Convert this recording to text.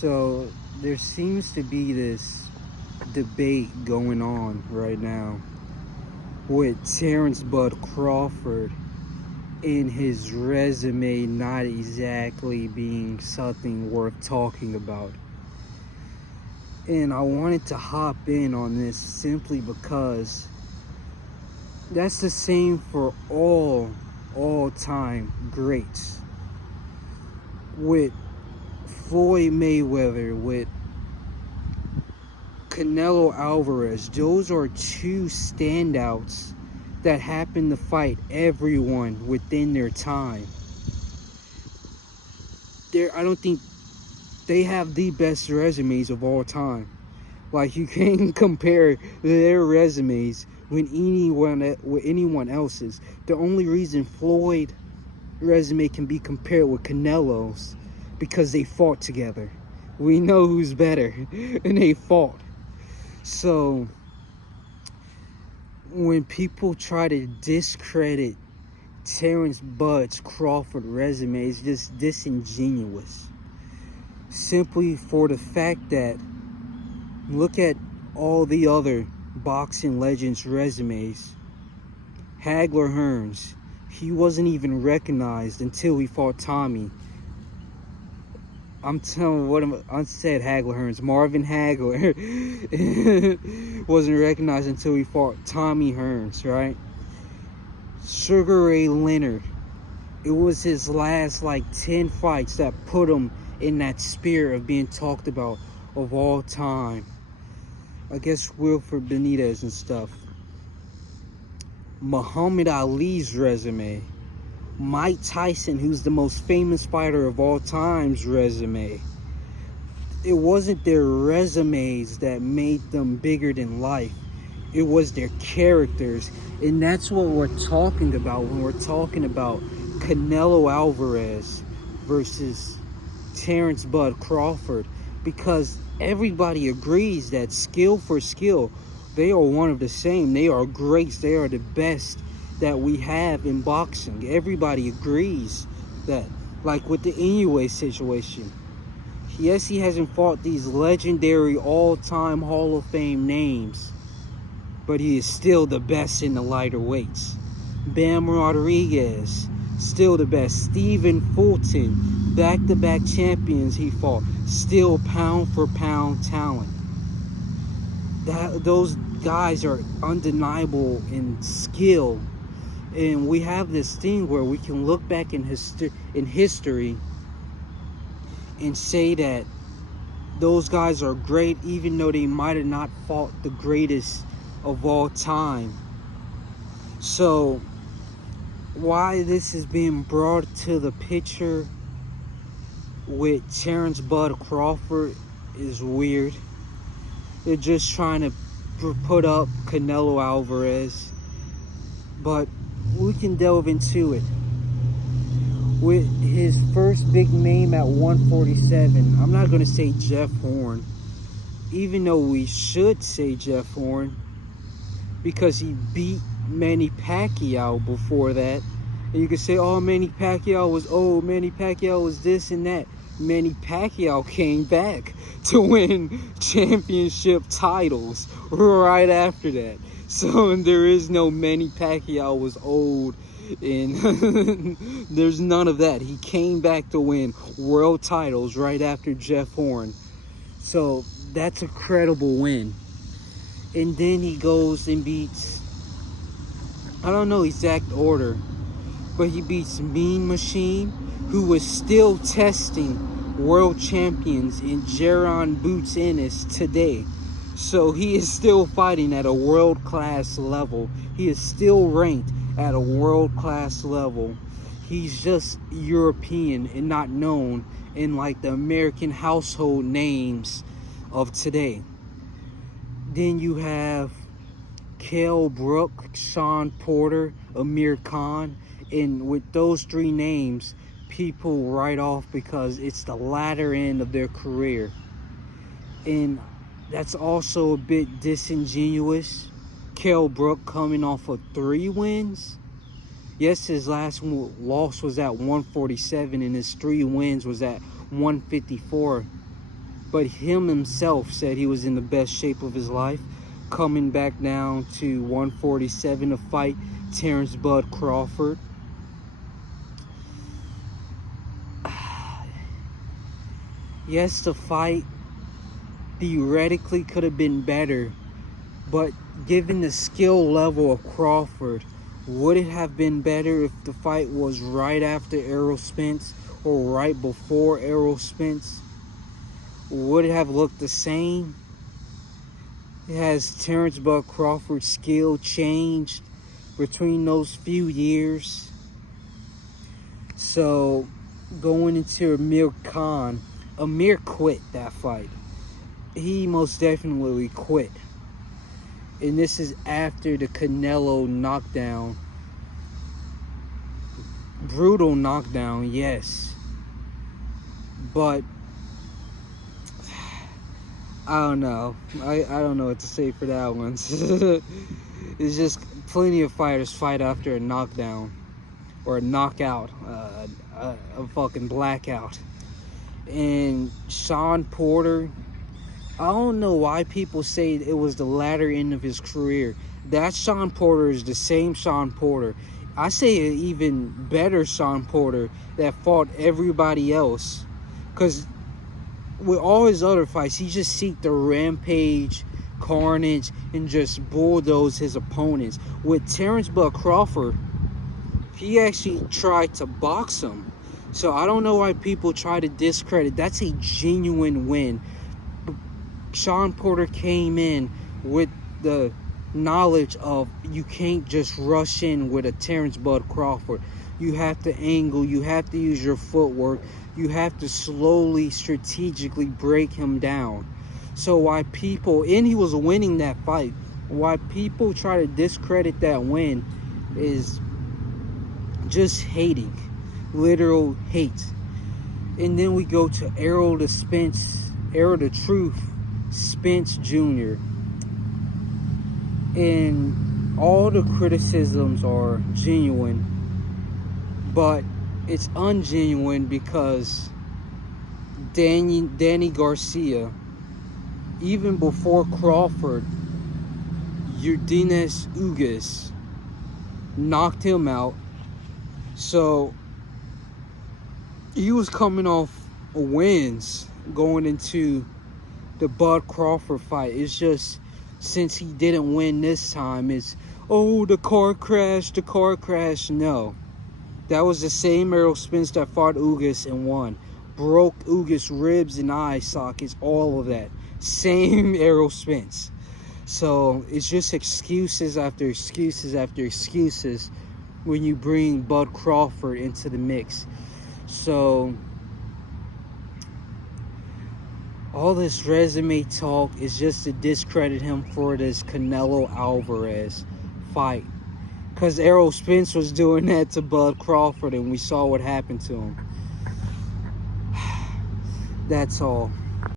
So there seems to be this debate going on right now with Terence Bud Crawford in his resume not exactly being something worth talking about. And I wanted to hop in on this simply because that's the same for all-time greats. With Floyd Mayweather, with Canelo Alvarez, those are two standouts that happen to fight everyone within their time. I don't think they have the best resumes of all time. Like, you can't compare their resumes with anyone else's. The only reason Floyd's resume can be compared with Canelo's because they fought together. We know who's better, and they fought. So when people try to discredit Terence Bud Crawford resume, it's just disingenuous. Simply for the fact that, look at all the other boxing legends' resumes. Hagler Hearns, he wasn't even recognized until he fought Tommy. I said Hagler Hearns. Marvin Hagler wasn't recognized until he fought Tommy Hearns, right? Sugar Ray Leonard, it was his last 10 fights that put him in that spirit of being talked about of all time. I guess Wilfred Benitez and stuff. Muhammad Ali's resume. Mike Tyson, who's the most famous fighter of all time's resume. It wasn't their resumes that made them bigger than life. It was their characters. And that's what we're talking about when we're talking about Canelo Alvarez versus Terence Bud Crawford. Because everybody agrees that skill for skill, they are one of the same. They are greats. They are the best that we have in boxing. Everybody agrees that. Like with the Inoue situation. Yes, he hasn't fought these legendary all-time Hall of Fame names, but he is still the best in the lighter weights. Bam Rodriguez, still the best. Stephen Fulton, back-to-back champions he fought, still pound-for-pound talent. Those guys are undeniable in skill. And we have this thing where we can look back in history and say that those guys are great, even though they might have not fought the greatest of all time. So why this is being brought to the picture with Terence Bud Crawford is weird. They're just trying to put up Canelo Alvarez. But we can delve into it. With his first big name at 147, I'm not going to say Jeff Horn, even though we should say Jeff Horn, because he beat Manny Pacquiao before that. And you can say, oh, Manny Pacquiao was old, Manny Pacquiao was this and that. Manny Pacquiao came back to win championship titles right after that. So there is no Manny Pacquiao was old, and there's none of that. He came back to win world titles right after Jeff Horn. So that's a credible win. And then he goes and beats, I don't know exact order, but he beats Mean Machine, who was still testing world champions in Jaron Boots Ennis today. So he is still fighting at a world-class level. He is still ranked at a world-class level. He's just European and not known in the American household names of today. Then you have Kell Brook, Sean Porter, Amir Khan. And with those three names, people write off because it's the latter end of their career. And that's also a bit disingenuous. Kell Brook coming off of 3 wins. Yes, his last loss was at 147 and his 3 wins was at 154. but him himself said he was in the best shape of his life, coming back down to 147 to fight Terence Bud Crawford. Yes, the fight theoretically could have been better, but given the skill level of Crawford, would it have been better if the fight was right after Errol Spence or right before Errol Spence? Would it have looked the same? Has Terence Bud Crawford's skill changed between those few years? So, going into Amir Khan, Amir quit that fight. He most definitely quit. And this is after the Canelo knockdown. Brutal knockdown, yes. But I don't know. I don't know what to say for that one. It's just plenty of fighters fight after a knockdown or a knockout, a fucking blackout. And Sean Porter, I don't know why people say it was the latter end of his career. That Sean Porter is the same Sean Porter. I say an even better Sean Porter that fought everybody else. Because with all his other fights, he just seeked the rampage, carnage, and just bulldoze his opponents. With Terence Bud Crawford, he actually tried to box him. So I don't know why people try to discredit. That's a genuine win. Sean Porter came in with the knowledge of you can't just rush in with a Terence Bud Crawford. You have to angle, you have to use your footwork, you have to slowly, strategically break him down. So why people, and he was winning that fight, why people try to discredit that win is just hating, literal hate. And then we go to Errol the Truth Spence Jr. And all the criticisms are genuine, but it's ungenuine because Danny Garcia, even before Crawford, Yordenis Ugas knocked him out. So he was coming off wins going into the Bud Crawford fight. It's just, since he didn't win this time, it's, oh, the car crash. No. That was the same Errol Spence that fought Ugas and won. Broke Ugas' ribs and eye sockets, all of that. Same Errol Spence. So it's just excuses after excuses after excuses when you bring Bud Crawford into the mix. So all this resume talk is just to discredit him for this Canelo Alvarez fight. Because Errol Spence was doing that to Bud Crawford and we saw what happened to him. That's all.